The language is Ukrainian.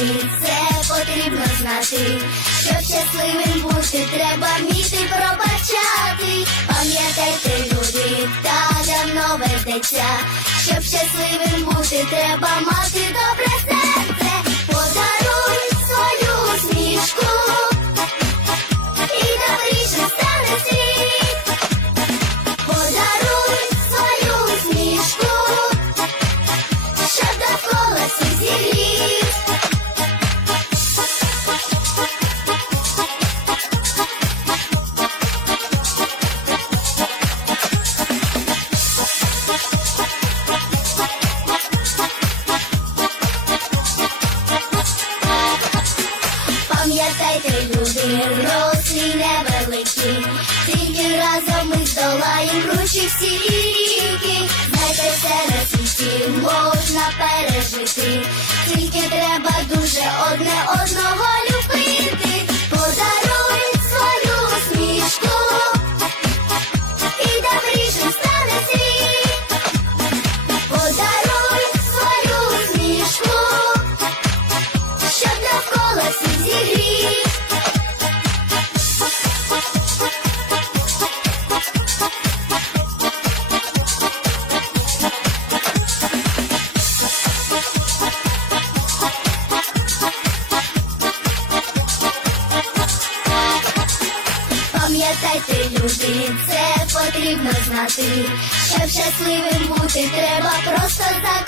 люди, це потрібно знати. Щоб щасливим бути, треба вміти пробачати. Пам'ятайте, люди, та давно ведеться. Щоб щасливим бути, треба мати добре серце. Пам'ятайте, люди, рослі невеликі, тільки разом ми здолаєм кручі всі ріки. Знайте, все світі можна пережити, тільки треба дуже одне одного Пам'ятайте, люди, це потрібно знати. Щоб щасливим бути, треба просто закон.